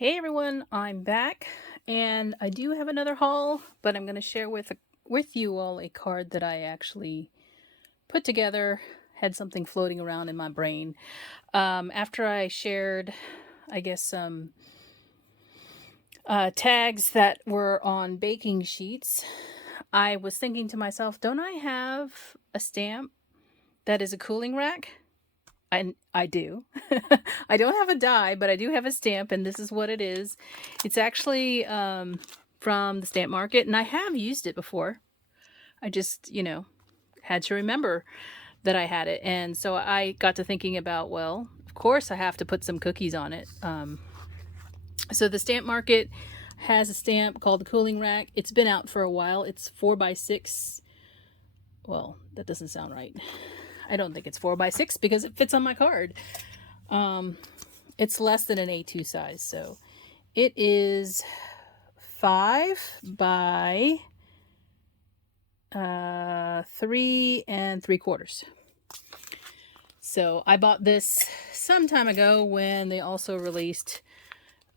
Hey everyone, I'm back and I do have another haul, but I'm going to share with you all a card that I actually put together, had something floating around in my brain. After I shared, I guess, some tags that were on baking sheets, I was thinking to myself, don't I have a stamp that is a cooling rack? I do. I don't have a die, but I do have a stamp, and this is what it is. It's actually from the stamp market, and I have used it before. I just, had to remember that I had it. And so I got to thinking about, well, of course I have to put some cookies on it. So the stamp market has a stamp called the cooling rack. It's been out for a while. It's 4x6. Well, that doesn't sound right. I don't think it's 4x6 because it fits on my card. It's less than an A2 size, so it is 5 by 3 3/4. So I bought this some time ago when they also released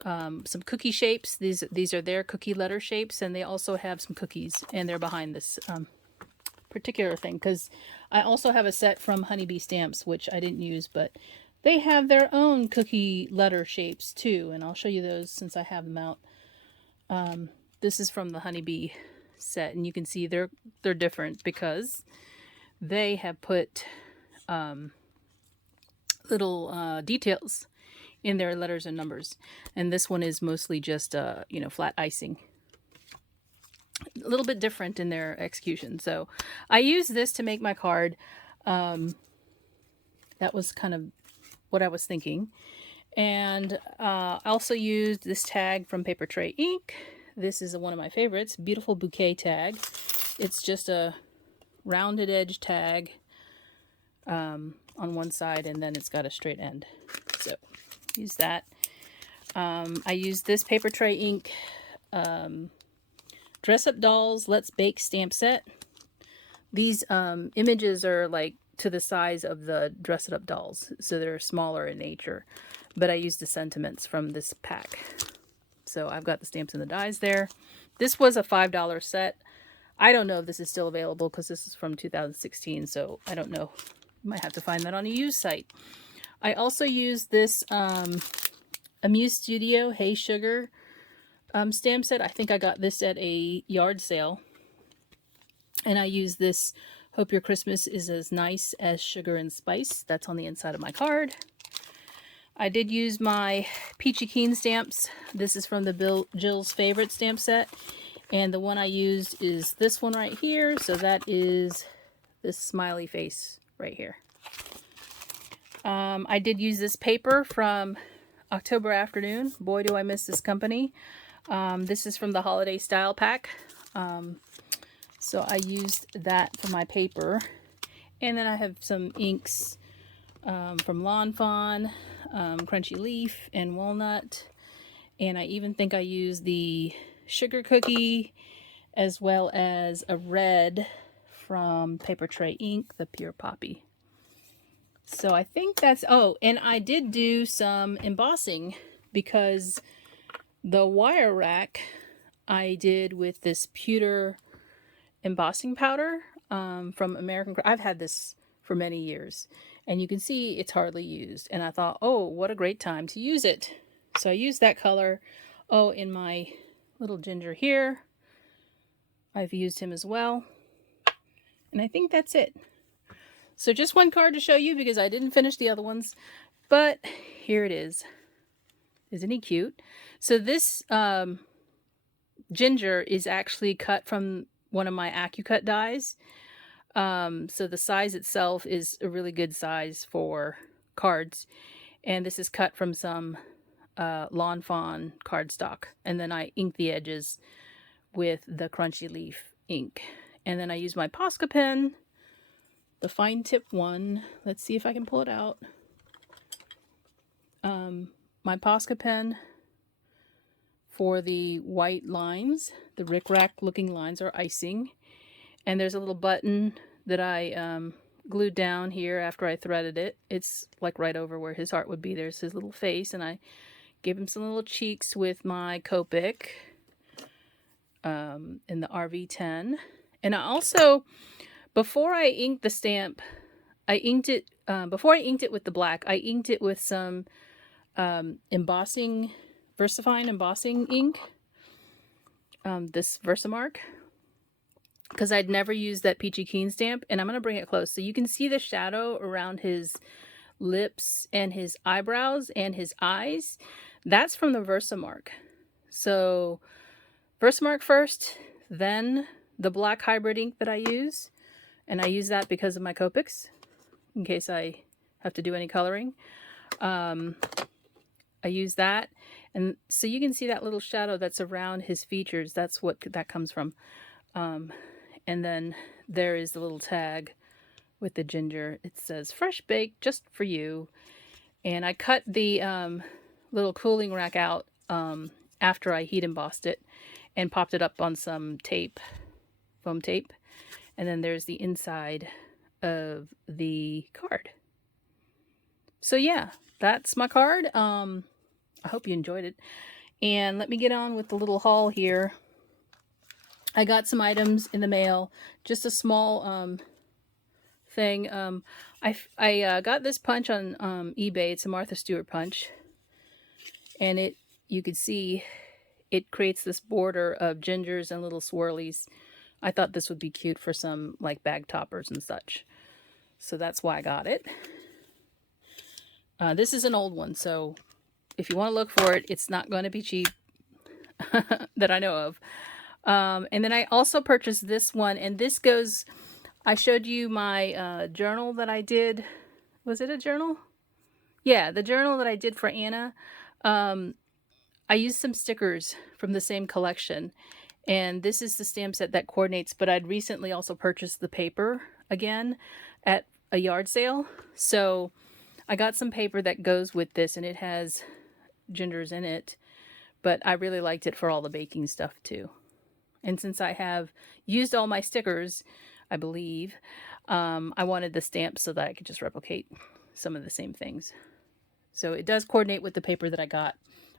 some cookie shapes. These are their cookie letter shapes, and they also have some cookies, and they're behind this particular thing because I also have a set from Honeybee Stamps, which I didn't use, but they have their own cookie letter shapes too, and I'll show you those since I have them out. This is from the Honeybee set, and you can see they're different because they have put little details in their letters and numbers, and this one is mostly just flat icing. A little bit different in their execution. So I use this to make my card. That was kind of what I was thinking. And I also used this tag from Paper Tray Ink. This is one of my favorites, Beautiful Bouquet tag. It's just a rounded edge tag on one side, and then it's got a straight end. So use that. I used this Paper Tray Ink Dress Up Dolls Let's Bake stamp set. These images are like to the size of the Dress It Up dolls, so they're smaller in nature. But I used the sentiments from this pack. So I've got the stamps and the dies there. This was a $5 set. I don't know if this is still available because this is from 2016, so I don't know. You might have to find that on a used site. I also used this Amuse Studio Hey Sugar stamp set. I think I got this at a yard sale. And I use this Hope Your Christmas is as nice as sugar and spice. That's on the inside of my card. I did use my Peachy Keen stamps. This is from the Jill's Favorite stamp set. And the one I used is this one right here. So that is this smiley face right here. I did use this paper from October Afternoon. Boy, do I miss this company. This is from the Holiday Style Pack. So I used that for my paper. And then I have some inks from Lawn Fawn, Crunchy Leaf, and Walnut. And I even think I used the Sugar Cookie as well as a red from Paper Tray Ink, the Pure Poppy. So I think that's... Oh, and I did do some embossing because the wire rack I did with this pewter embossing powder from American. I've had this for many years, and you can see it's hardly used. And I thought, oh, what a great time to use it. So I used that color. Oh, in my little ginger here, I've used him as well. And I think that's it. So just one card to show you because I didn't finish the other ones. But here it is. Isn't he cute? So this ginger is actually cut from one of my AccuCut dies. So the size itself is a really good size for cards. And this is cut from some Lawn Fawn cardstock. And then I ink the edges with the Crunchy Leaf ink. And then I use my Posca pen, the fine tip one. Let's see if I can pull it out. My Posca pen for the white lines. The rickrack looking lines are icing. And there's a little button that I glued down here after I threaded it. It's like right over where his heart would be. There's his little face, and I Gave him some little cheeks with my Copic in the RV10. And I also, before I inked the stamp, I inked it, before I inked it with the black, I inked it with some embossing, VersaFine embossing ink, this Versamark, because I'd never used that Peachy Keen stamp. And I'm going to bring it close so you can see the shadow around his lips and his eyebrows and his eyes. That's from the Versamark. So Versamark first, then the black hybrid ink that I use. And I use that because of my Copics, in case I have to do any coloring. I use that. And so you can see that little shadow that's around his features. That's what that comes from. And then there is the little tag with the ginger. It says fresh baked just for you. And I cut the little cooling rack out after I heat embossed it and popped it up on some tape, foam tape. And then there's the inside of the card. So yeah, that's my card. I hope you enjoyed it. And let me get on with the little haul here. I got some items in the mail, just a small thing. I got this punch on eBay. It's a Martha Stewart punch. And you can see it creates this border of gingers and little swirlies. I thought this would be cute for some like bag toppers and such. So that's why I got it. This is an old one, so if you want to look for it, it's not going to be cheap that I know of. And then I also purchased this one, and this goes, I showed you my journal that I did. Was it a journal? Yeah, the journal that I did for Anna. I used some stickers from the same collection, and this is the stamp set that coordinates, but I'd recently also purchased the paper again at a yard sale. So I got some paper that goes with this, and it has gingers in it, but I really liked it for all the baking stuff too. And since I have used all my stickers, I believe, I wanted the stamp so that I could just replicate some of the same things. So it does coordinate with the paper that I got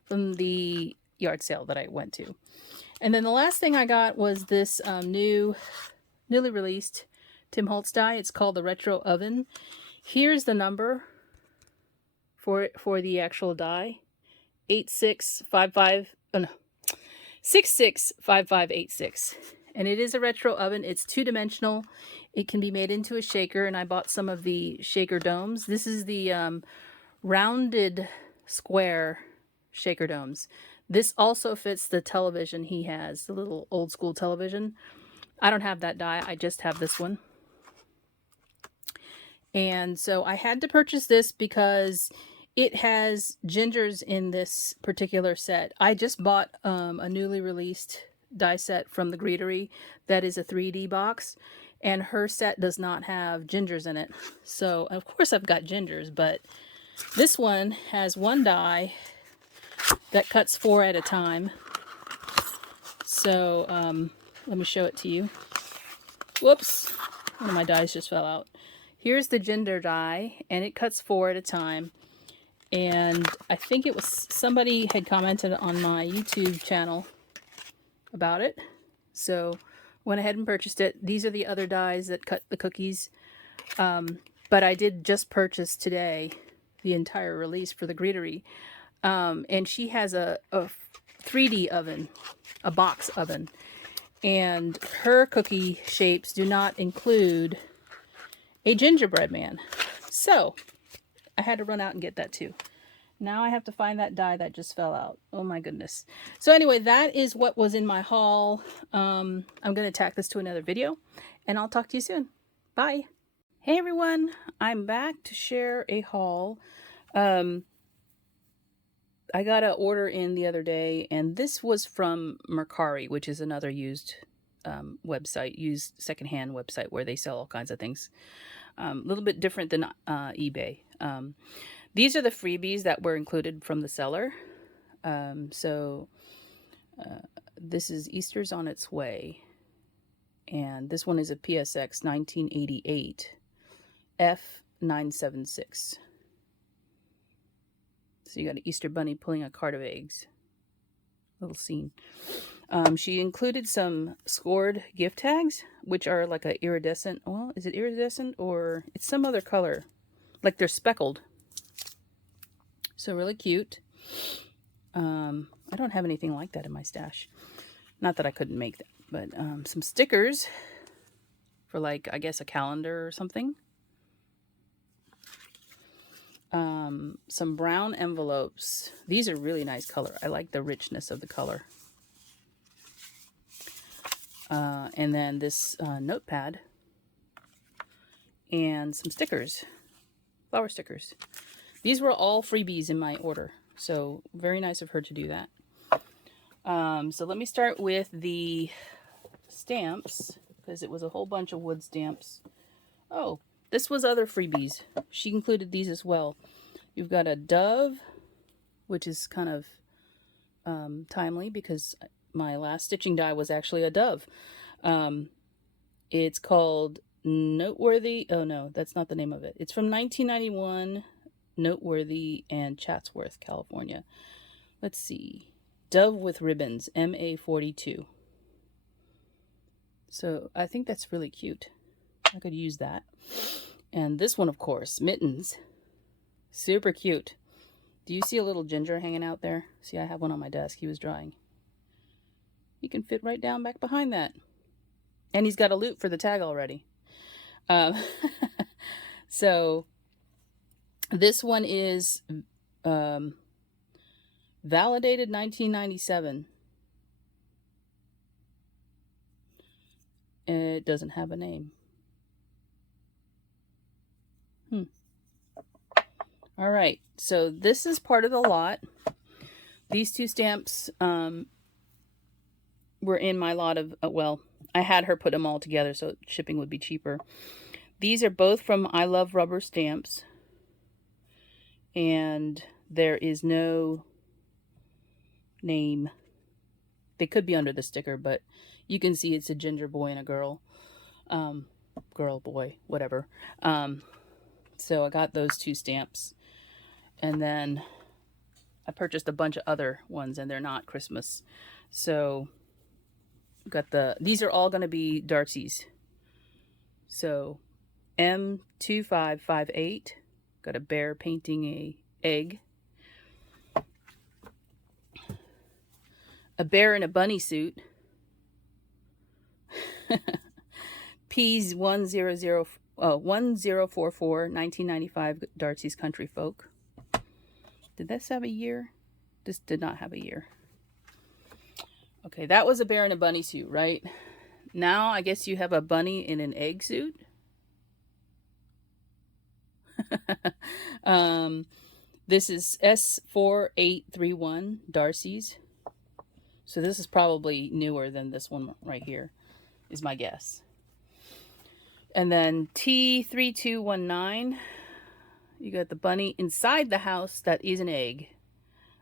from the yard sale that I went to. And then the last thing I got was this newly released Tim Holtz die. It's called the Retro Oven. Here's the number for the actual die. 665586. And it is a retro oven. It's two-dimensional. It can be made into a shaker, and I bought some of the shaker domes. This is the rounded square shaker domes. This also fits the television he has, the little old school television. I don't have that die. I just have this one. And so I had to purchase this because it has gingers in this particular set. I just bought a newly released die set from the Greetery that is a 3D box, and her set does not have gingers in it. So of course I've got gingers, but this one has one die that cuts 4 at a time. So let me show it to you. Whoops, one of my dies just fell out. Here's the ginger die, and it cuts 4 at a time. And I think it was somebody had commented on my YouTube channel about it. So went ahead and purchased it. These are the other dies that cut the cookies. But I did just purchase today the entire release for the Greetery. And she has a 3D oven, a box oven. And her cookie shapes do not include a gingerbread man. So I had to run out and get that too. Now I have to find that die that just fell out. Oh my goodness. So anyway, that is what was in my haul. I'm going to tack this to another video, and I'll talk to you soon. Bye. Hey everyone, I'm back to share a haul. I got an order in the other day, and this was from Mercari, which is another used website, used secondhand website where they sell all kinds of things. A little bit different than eBay. These are the freebies that were included from the seller. This is Easter's on its way. And this one is a PSX 1988 F976. So you got an Easter bunny pulling a cart of eggs. Little scene. She included some scored gift tags, which are like a iridescent. Well, is it iridescent or it's some other color? Like they're speckled. So really cute. I don't have anything like that in my stash. Not that I couldn't make that, but some stickers for like, I guess, a calendar or something. Some brown envelopes. These are really nice color. I like the richness of the color. And then this notepad and some stickers, flower stickers. These were all freebies in my order, so very nice of her to do that. So let me start with the stamps, because it was a whole bunch of wood stamps. Oh, this was other freebies. She included these as well. You've got a dove, which is kind of timely because my last stitching die was actually a dove. It's called Noteworthy. Oh no, that's not the name of it. It's from 1991, Noteworthy and Chatsworth, California. Let's see. Dove with Ribbons, MA42. So I think that's really cute. I could use that. And this one, of course, Mittens. Super cute. Do you see a little ginger hanging out there? See, I have one on my desk. He was drying. He can fit right down back behind that. And he's got a loop for the tag already. So this one is validated 1997. It doesn't have a name. All right, so this is part of the lot. These two stamps were in my lot of, well, I had her put them all together so shipping would be cheaper. These are both from I Love Rubber Stamps. And there is no name. They could be under the sticker, but you can see it's a ginger boy and a girl. Girl, boy, whatever. So I got those two stamps. And then I purchased a bunch of other ones, and they're not Christmas. So got these are all going to be Darcy's. So M2558, got a bear painting a egg. A bear in a bunny suit. P's 1044, 1995, Darcy's Country Folk. Did this have a year? This did not have a year. Okay, that was a bear in a bunny suit, right? Now I guess you have a bunny in an egg suit. This is S4831, Darcy's. So this is probably newer than this one right here, is my guess. And then T3219, you got the bunny inside the house that is an egg.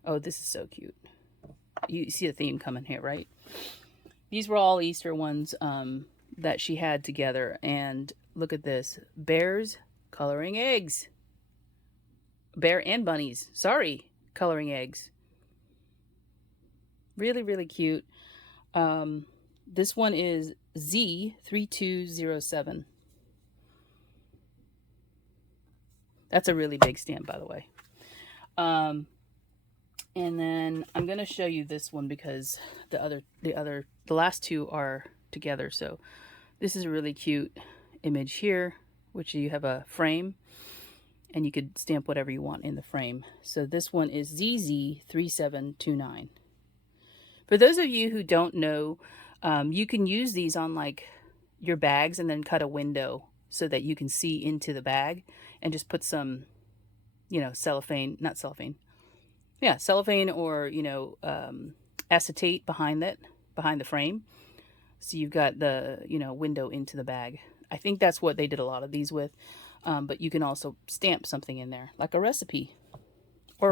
Oh, this is so cute. You see the theme coming here, right? These were all Easter ones that she had together. And look at this. Bears coloring eggs. Bear and bunnies. Sorry, coloring eggs. Really, really cute. This one is Z3207. That's a really big stamp, by the way. And then I'm going to show you this one because the last two are together. So this is a really cute image here, which you have a frame and you could stamp whatever you want in the frame. So this one is ZZ3729. For those of you who don't know, you can use these on like your bags and then cut a window so that you can see into the bag and just put some, cellophane, not cellophane. Yeah, cellophane or, acetate behind the frame. So you've got the, window into the bag. I think that's what they did a lot of these with. But you can also stamp something in there, like a recipe, or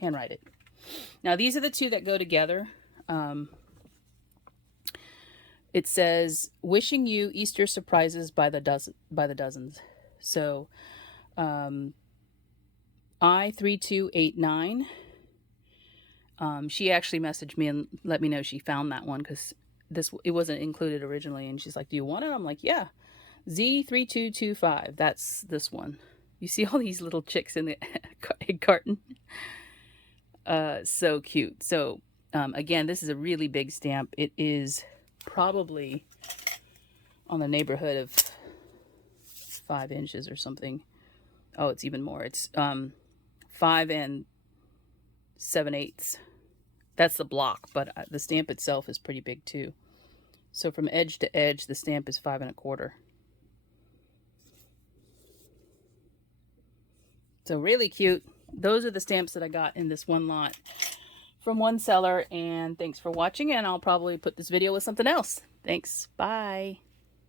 handwrite it. Now, these are the two that go together. It says, wishing you Easter surprises by the dozens. So, I3289. She actually messaged me and let me know she found that one because it wasn't included originally, and she's like, do you want it? I'm like, yeah. Z3225, that's this one. You see all these little chicks in the egg carton? So cute. So again, this is a really big stamp. It is probably on the neighborhood of 5 inches or something. Oh, it's even more. It's 5 7/8. That's the block, but the stamp itself is pretty big too. So from edge to edge, the stamp is 5 1/4. So really cute. Those are the stamps that I got in this one lot from one seller, and thanks for watching, and I'll probably put this video with something else. Thanks. Bye.